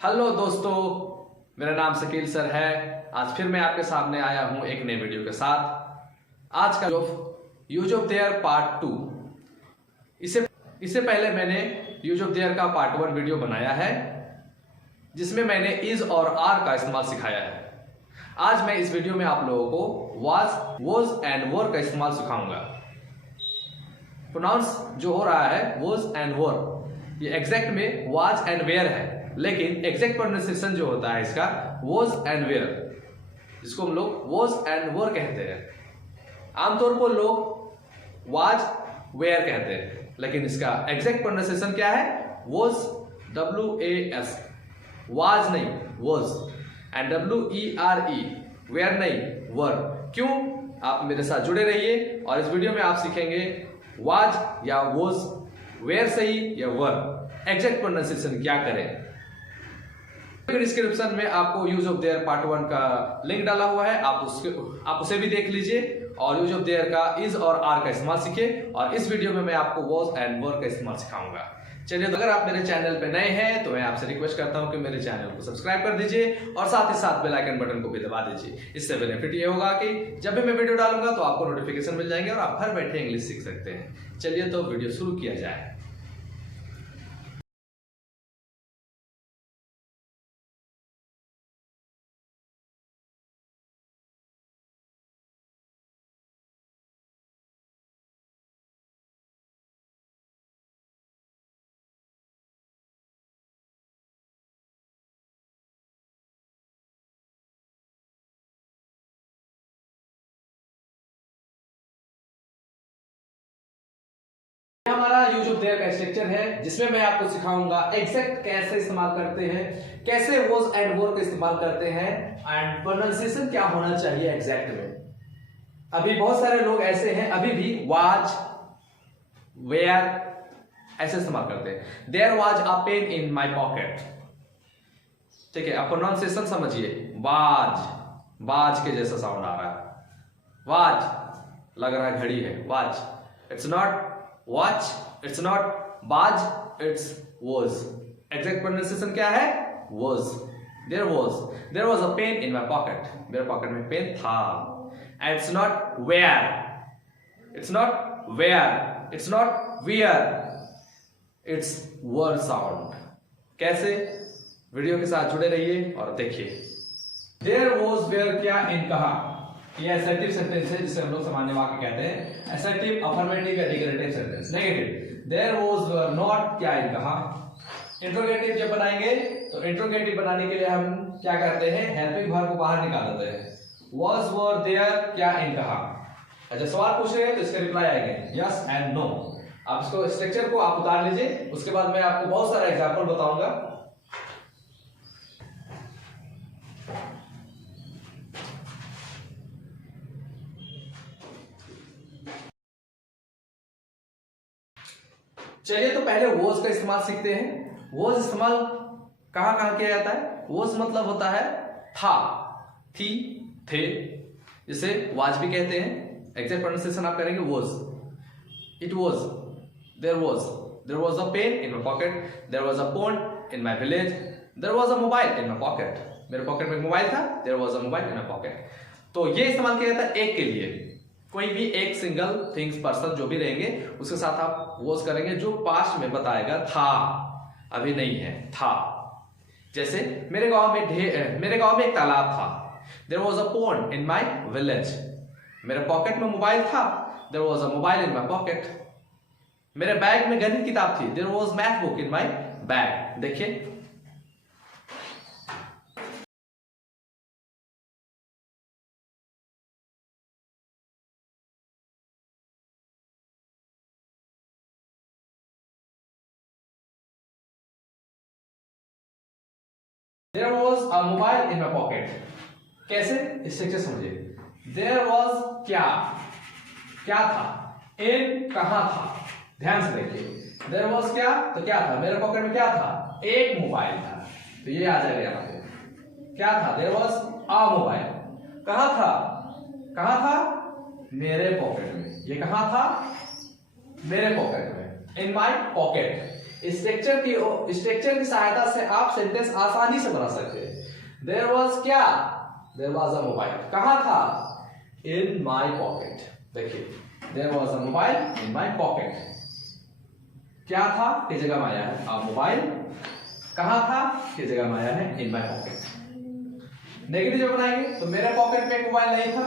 Hello दोस्तों, मेरा नाम शकील सर है। आज फिर मैं आपके सामने आया हूं एक नए वीडियो के साथ। आज का यूज ऑफ देयर पार्ट 2। इससे पहले मैंने यूज ऑफ देयर का पार्ट 1 वीडियो बनाया है जिसमें मैंने इज और आर का इस्तेमाल सिखाया है। आज मैं इस वीडियो में आप लोगों को वाज, वोज एंड वर का इस्तेमाल सिखाऊंगा। प्रोनाउंस जो हो रहा है वोज एंड वर, ये एग्जैक्ट में वाज एंड वेयर है, लेकिन एग्जैक्ट प्रोनाउंसिएशन जो होता है इसका वोज एंड वेयर, जिसको हम लोग वोज एंड वर कहते हैं। आमतौर पर लोग वाज वेयर कहते हैं, लेकिन इसका एग्जैक्ट प्रोनाउंसिएशन क्या है? वोज, WAS, वाज नहीं वोज, एंड WERE, वेयर नहीं वर। क्यों? आप मेरे साथ जुड़े रहिए और इस वीडियो में आप सीखेंगे वाज या वोज, वेयर सही या वर, एग्जैक्ट प्रोनाउंसिएशन क्या करें। डिस्क्रिप्शन में आपको यूज ऑफ देयर पार्ट 1 का लिंक डाला हुआ है, आप उसे भी देख लीजिए और यूज ऑफ देयर का इज और आर का इस्तेमाल सीखिए। और इस वीडियो में मैं आपको वॉज एंड वर का इस्तेमाल सिखाऊंगा। चलिए, तो अगर आप मेरे चैनल पे नए हैं तो मैं आपसे रिक्वेस्ट करता हूं कि मेरे चैनल को सब्सक्राइब कर दीजिए और साथ ही साथ बेल आइकन बटन को भी दबा दीजिए। इससे बेनिफिट ये होगा कि जब भी मैं वीडियो डालूंगा तो आपको नोटिफिकेशन मिल जाएंगे और आप घर बैठे इंग्लिश सीख सकते हैं। चलिए तो वीडियो शुरू किया जाए। हमारा यूज ऑफ देयर का स्ट्रक्चर है जिसमें मैं आपको सिखाऊंगा एग्जैक्ट कैसे इस्तेमाल करते हैं, कैसे वॉज एंड वर का इस्तेमाल करते हैं, एंड प्रोनाउंसिएशन क्या होना चाहिए एग्जैक्ट में। अभी बहुत सारे लोग ऐसे हैं अभी भी वाज, वेयर ऐसे इस्तेमाल करते हैं। There was a pen in my pocket. ठीक है, अब प्रोनाउंसिएशन समझिए। वाज, बाज के जैसा साउंड आ रहा है। वाज लग रहा है घड़ी है, was. It's not watch, it's not बाज, it's was। एग्जैक्ट प्रोनाउंसिएशन क्या है? was। there was a pen in my pocket। मेरे पॉकेट में पेन था। and it's not where, it's not where, it's were sound। कैसे? वीडियो के साथ जुड़े रहिए और देखिए। there was where क्या इन कहा, ये असर्टिव सेंटेंस है जिसे हम लोग सामान्य वाक्य कहते हैं। असर्टिव, अफर्मेटिव या declarative sentence. Negative, there was were not क्या इन कहा। इंट्रोगेटिव जब बनाएंगे तो इंट्रोगेटिव बनाने के लिए हम क्या करते हैं? हेल्पिंग वर्ब को बाहर निकाल देते हैं। वाज वर देयर क्या इन कहा। अच्छा, सवाल पूछ रहे हैं तो इसका रिप्लाई आएगा यस एंड नो। आप इसको स्ट्रक्चर को आप उतार लीजिए, उसके बाद मैं आपको बहुत सारा एग्जांपल बताऊंगा। चलिए, तो पहले वॉज का इस्तेमाल सीखते हैं। वॉज इस्तेमाल कहां कहां किया जाता है? वॉज मतलब होता है था, थी, थे, जिसे वाज भी कहते हैं। एग्जैक्ट प्रोनाउंसिएशन आप करेंगे was. It was, there was a pen in my pocket, there was a pond in my village, there was a mobile in my pocket. मेरे पॉकेट में एक मोबाइल था, there was a mobile in my pocket. तो ये इस्तेमाल किया जाता है एक के लिए। कोई भी एक सिंगल थिंग्स, पर्सन जो भी रहेंगे उसके साथ आप वॉज करेंगे जो पास्ट में बताएगा था, अभी नहीं है, था। जैसे मेरे गांव में एक तालाब था। There was a pond in my village. मेरे पॉकेट में मोबाइल था, there was a mobile in my pocket. मेरे बैग में गणित किताब थी, there was math book in my bag. देखिए, There was a mobile in my pocket। कैसे? स्ट्रक्चर समझिए। There was क्या था। in कहां था, ध्यान से देखिए। There was क्या तो क्या था, मेरे पॉकेट में क्या था? एक मोबाइल था, तो ये आ जाएगा यहाँ पे। क्या था? There was a mobile। कहां था? मेरे पॉकेट में। ये कहां था? मेरे पॉकेट में। In my pocket। स्ट्रक्चर की सहायता से आप सेंटेंस आसानी से बना सकते हैं। देयर वॉज क्या, देयर वॉज अ मोबाइल, कहां था, इन माई पॉकेट। देखिए there was a mobile in my pocket, क्या था की जगह में आया है आ मोबाइल, कहां था की जगह में आया है इन माई पॉकेट। नेगेटिव जब बनाएंगे तो मेरे पॉकेट में एक मोबाइल नहीं था,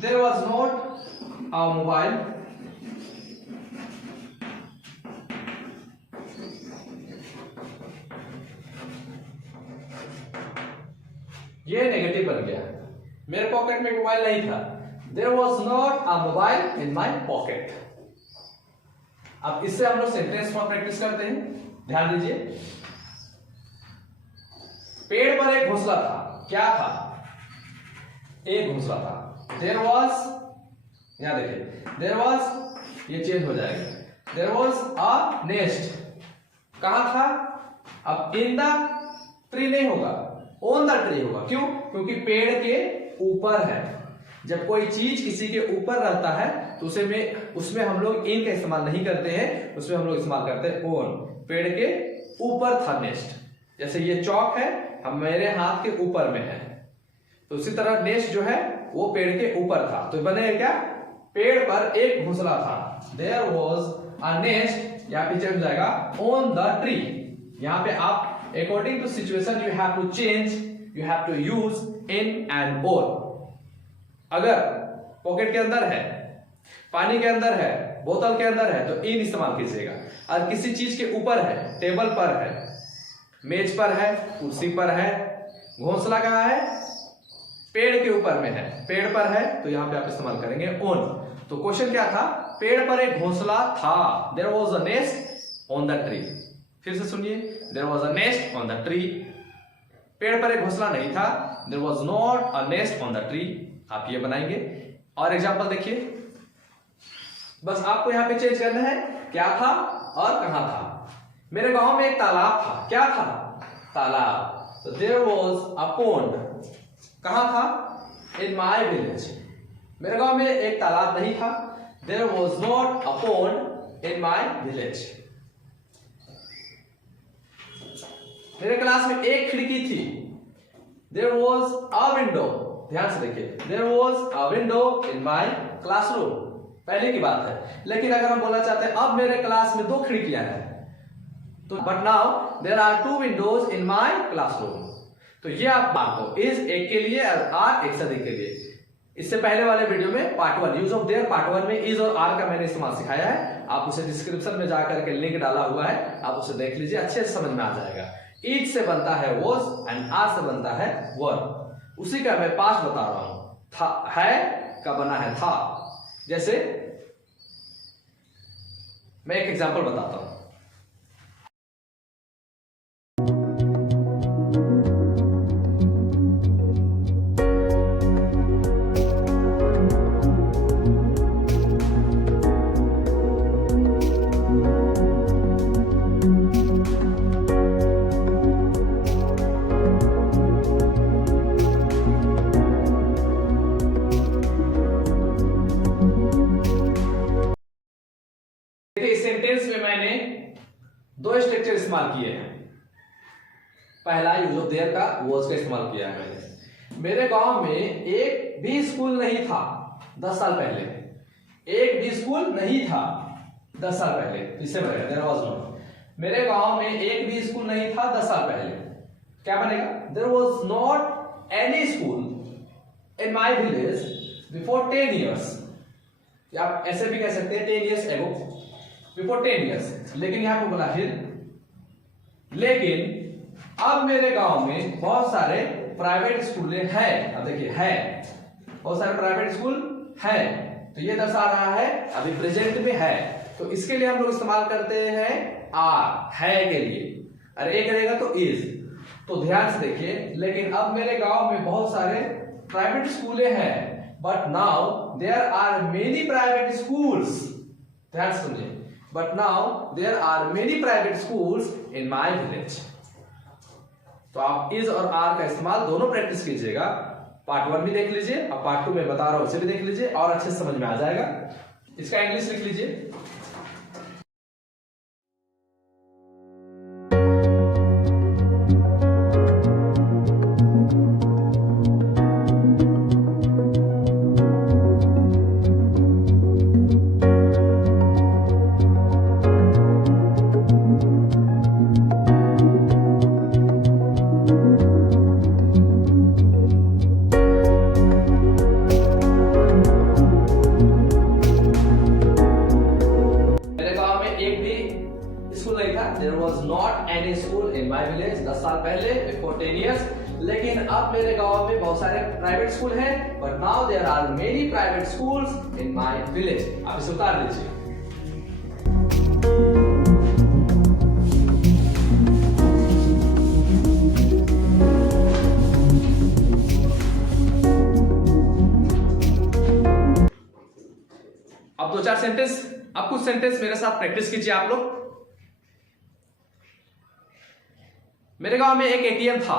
there was not a mobile ये नेगेटिव बन गया, मेरे पॉकेट में मोबाइल नहीं था, there was not a mobile in my pocket. अब इससे हम लोग सेंटेंस फॉर्म प्रैक्टिस करते हैं, ध्यान दीजिए। पेड़ पर एक घोंसला था, क्या था, एक घोंसला था। देयर वॉज, यहां देखिए देयर वॉज, ये चेंज हो जाएगा, देयर वॉज अ नेस्ट, कहां था, अब इन द ट्री नहीं होगा, ऑन द ट्री होगा। क्यों, क्योंकि पेड़ के ऊपर है। जब कोई चीज किसी के ऊपर रहता है तो उसमें हम लोग इन का इस्तेमाल नहीं करते हैं, उसमें हम लोग इस्तेमाल करते हैं ऑन। पेड़ के ऊपर था नेस्ट, जैसे ये चौक है, हम मेरे हाथ के ऊपर में है, तो उसी तरह नेस्ट जो है वो पेड़ के ऊपर था, तो बनेगा क्या, पेड़ पर एक घोंसला था। देयर वॉज अ नेस्ट, यहाँ पे चल जाएगा ऑन द ट्री। यहाँ पे आप according to situation you have to change, you have to use in and or। अगर पॉकेट के अंदर है, पानी के अंदर है, बोतल के अंदर है तो इन इस्तेमाल कीजिएगा। और किसी चीज के ऊपर है, टेबल पर है, मेज पर है, कुर्सी पर है, घोंसला कहाँ है, पेड़ के ऊपर में है, पेड़ पर है तो यहाँ पे आप इस्तेमाल करेंगे ऑन। तो क्वेश्चन क्या था, पेड़ पर एक घोंसला था, there was a nest on the tree. फिर से सुनिए, there was a nest on the tree, पेड़ पर एक घोंसला नहीं था, there was not a nest on the tree. आप ये बनाएंगे। और एग्जांपल देखिए, बस आपको यहां पे चेंज करना है क्या था और कहां था। मेरे गांव में एक तालाब था, क्या था, तालाब। तो देयर वाज अ पॉन्ड, कहां था, इन माय विलेज। मेरे गांव में एक तालाब नहीं था, there was not a pond in my village. मेरे क्लास में एक खिड़की थी, देयर वाज अ विंडो। ध्यान से देखिए, there was a window in my classroom, पहले की बात है। लेकिन अगर हम बोलना चाहते हैं अब मेरे क्लास में 2 खिड़कियां हैं, तो but now there are 2 windows in my classroom. तो ये आप मानो इज एक के लिए और आर एक से अधिक के लिए। इससे पहले वाले वीडियो में part 1 use of their, part 1 में इज और आर का मैंने इस्तेमाल सिखाया है, आप उसे डिस्क्रिप्शन में जाकर के लिंक डाला हुआ है, आप उसे देख लीजिए, अच्छे से समझ में आ जाएगा। ईच से बनता है वॉज एंड आर से बनता है वर। उसी का मैं पास्ट बता रहा हूं, था है का बना है था। जैसे मैं एक एग्जांपल बताता हूं, इस सेंटेंस में मैंने 2 स्ट्रक्चर इस्तेमाल किए हैं। पहला यूज ऑफ देयर का वॉज का इस्तेमाल किया है मैंने। मेरे गांव में एक भी स्कूल नहीं था 10 साल पहले, एक भी स्कूल नहीं था 10 साल पहले, इससे बनेगा देयर वाज नॉट। मेरे गांव में एक भी स्कूल नहीं था 10 साल पहले, क्या बनेगा, there was not any school in my village before 10 years. आप ऐसे भी कह सकते हैं 10 इयर्स एगो, बिफोर 10 इयर्स। लेकिन यहां पर बोला फिर, लेकिन अब मेरे गांव में बहुत सारे प्राइवेट स्कूल हैं। अब देखिए है, बहुत सारे प्राइवेट स्कूल हैं, तो ये दर्शा रहा है अभी प्रेजेंट में है, तो इसके लिए हम लोग इस्तेमाल करते हैं आर, है के लिए, और एक रहेगा तो इज। तो ध्यान से देखिए, लेकिन अब मेरे गांव में बहुत सारे प्राइवेट स्कूल हैं, but now there are many private schools. ध्यान से सुनिए, but now there are many private schools in my village। तो आप is और are का इस्तेमाल दोनों प्रैक्टिस कीजिएगा। पार्ट 1 भी देख लीजिए और पार्ट 2 में बता रहा हूं उसे भी देख लीजिए और अच्छे से समझ में आ जाएगा। इसका इंग्लिश लिख लीजिए। 10 साल पहले, बिफोर 10 years। लेकिन अब मेरे गांव में बहुत सारे प्राइवेट स्कूल हैं, but now there are many private schools in my village. आप इसे उतार लीजिए। अब 2-4 सेंटेंस, अब कुछ सेंटेंस मेरे साथ प्रैक्टिस कीजिए आप लोग। मेरे गांव में एक एटीएम था।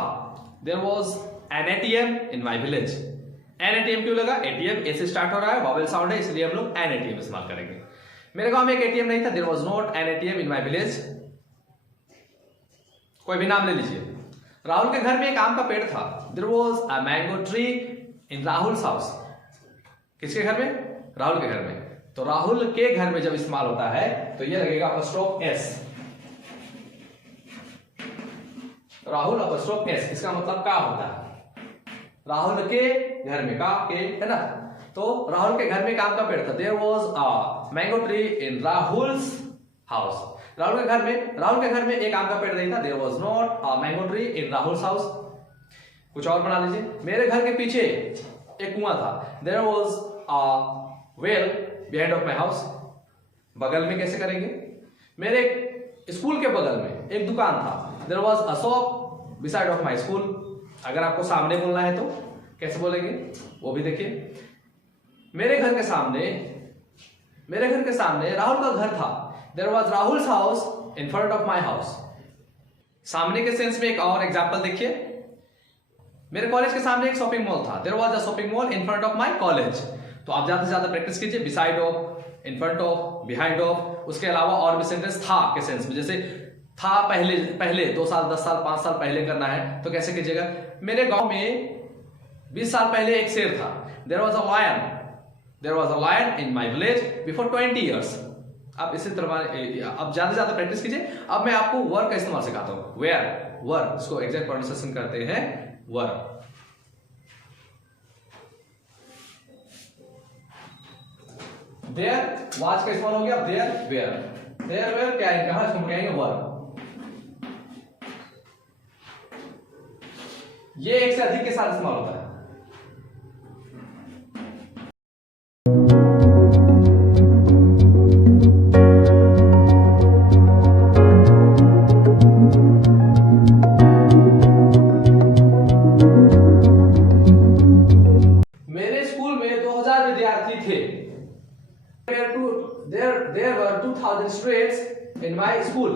There was an ATM in my village. An ATM क्यों लगा? एटीएम ए से स्टार्ट हो रहा है, वॉवेल साउंड है, इसलिए हम लोग एन एटीएम इस्तेमाल करेंगे। मेरे गांव में एक एटीएम नहीं था। There was not an ATM in my village. कोई भी नाम ले लीजिए। राहुल के घर में एक आम का पेड़ था। There was a mango tree in Rahul's house. किसके घर में? राहुल के घर में। तो राहुल के घर में जब इस्तेमाल होता है तो ये लगेगा apostrophe S. Rahul apostrophe S, इसका मतलब का होता है। राहुल के घर में, का के है ना। तो राहुल के घर में काम का पेड़ था। There was a mango tree in Rahul's house. Rahul के घर में एक आम का पेड़ नहीं था। There was not a mango tree in Rahul's house. कुछ और बना लीजिए। मेरे घर के पीछे एक कुआं था। There was a well behind of my house. बगल में कैसे करेंगे? मेरे स्कूल के बगल में एक दुकान था। There was a shop beside of my school. अगर आपको सामने बोलना है तो कैसे बोलेंगे वो भी देखिए। मेरे घर के सामने राहुल का घर था। There was Rahul's house in front of my house. सामने के सेंस में एक और एग्जाम्पल देखिए। मेरे कॉलेज के सामने एक शॉपिंग मॉल था। There was a shopping mall in front of my college. तो आप ज्यादा से ज्यादा प्रैक्टिस कीजिए। Beside of, in front of, behind of. उसके अलावा और भी सेंटेंस था के सेंस में, जैसे था पहले 2 साल, 10 साल, 5 साल पहले करना है तो कैसे कीजिएगा? मेरे गांव में 20 साल पहले एक शेर था। There was a lion in my village before 20 years। अब इसी तरह अब ज्यादा से ज्यादा प्रैक्टिस कीजिए। अब मैं आपको वर्ब का इस्तेमाल सिखाता हूं। वेयर, वर्ब, इसको एग्जैक्ट प्रोनाउंसिएशन करते हैं वर्ब। देयर, वाज का इस्तेमाल हो गया। देयर वेयर क्या है? कहां इसको कहेंगे? वर्ब। ये एक से अधिक के साथ इस्तेमाल होता है। मेरे स्कूल में 2000 विद्यार्थी थे। There were 2000 students in my school।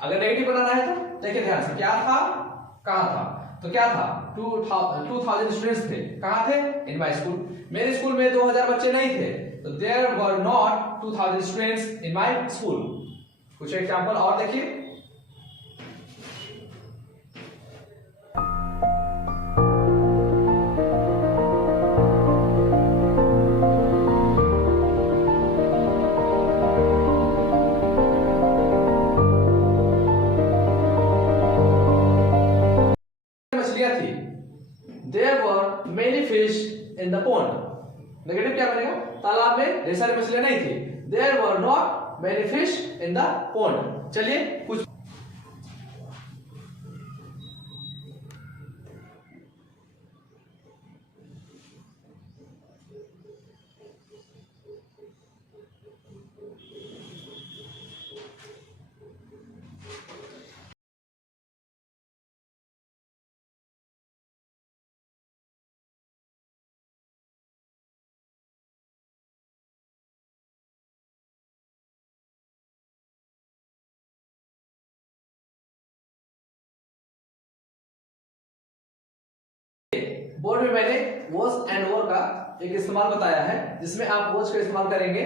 अगर नेगेटिव बनाना है तो देखिए ध्यान से, क्या था, कहां था। तो क्या था? 2000 स्टूडेंट्स थे। कहां थे? इन माई स्कूल। मेरे स्कूल में 2000 बच्चे नहीं थे। तो there were not 2000 students in my school. कुछ एग्जाम्पल और देखिए। थी। There were many fish in the pond। Negative क्या बनेगा? तालाब में ढेर सारी मछलियां नहीं थी। There were not many fish in the pond। चलिए कुछ बोर्ड में मैंने वॉज एंड वॉर का एक इस्तेमाल बताया है, जिसमें आप वॉज का इस्तेमाल करेंगे,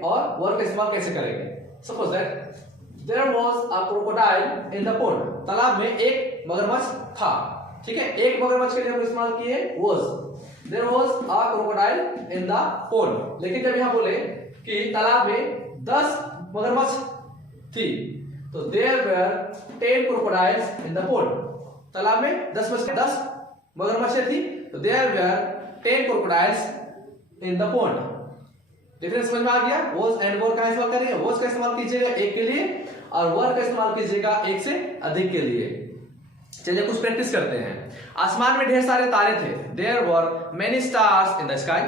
और वॉर का इस्तेमाल कैसे करेंगे। Suppose that there was a crocodile in the pond. तालाब में एक मगरमच्छ था। ठीक है, एक मगरमच्छ के लिए हम इस्तेमाल किए was. There was a crocodile in the pond. लेकिन जब यहां बोले कि तालाब में 10 मगरमच्छ थी, तो there were 10 crocodiles in the pond. तालाब में 10 मगरमच्छें थी, तो there were 10 crocodiles in the pond. Difference समझ में आ गया? वॉज एंड वर का इस्तेमाल करेंगे, वॉज का इस्तेमाल कीजिएगा एक के लिए और वर का इस्तेमाल कीजिएगा एक से अधिक के लिए। चलिए कुछ प्रैक्टिस करते हैं। आसमान में ढेर सारे तारे थे। There were many stars in the sky.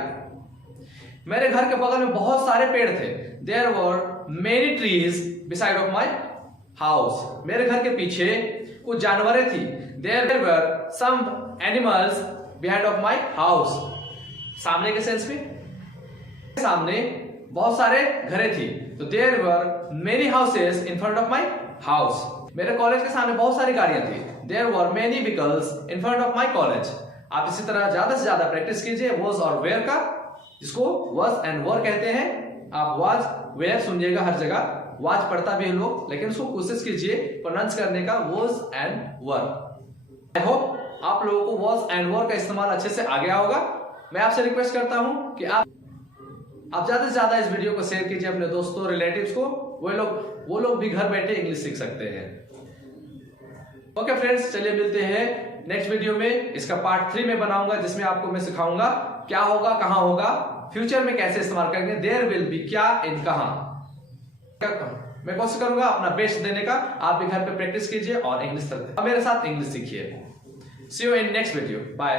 मेरे घर के बगल में बहुत सारे पेड़ थे। There were many trees beside of my house. मेरे घर के पीछे कुछ जानवरें थी। There were some animals behind of my house. सामने के सेंस में, सामने बहुत सारे घरें थी। तो there were many houses in front of my house. मेरे कॉलेज के सामने बहुत सारी गाड़ियां थी। There were many vehicles in front of my college. आप इसी तरह ज्यादा से ज्यादा प्रैक्टिस कीजिए वॉज और वेयर का, जिसको वॉज एंड वर कहते हैं। आप वॉज वेयर सुनिएगा हर जगह, वॉज पढ़ता भी है लोग, लेकिन उसको कोशिश कीजिए प्रोनाउंस करने का was and were. I hope आप लोगों को वॉज एंड वर का इस्तेमाल अच्छे से आ गया होगा। मैं आपसे रिक्वेस्ट करता हूं कि आप ज्यादा से ज्यादा इस वीडियो को शेयर कीजिए अपने दोस्तों, रिलेटिव्स को। वो लोग भी घर बैठे इंग्लिश सीख सकते हैं। ओके फ्रेंड्स, चलिए मिलते हैं नेक्स्ट वीडियो में। इसका पार्ट 3 में बनाऊंगा, जिसमें आपको मैं सिखाऊंगा क्या होगा, कहां होगा, फ्यूचर में कैसे इस्तेमाल करेंगे। देयर विल बी क्या इन कहां। मैं कोशिश करूंगा अपना बेस्ट देने का। आप भी घर पे प्रैक्टिस कीजिए और इंग्लिश मेरे साथ इंग्लिश सीखिए। See you in next video. Bye.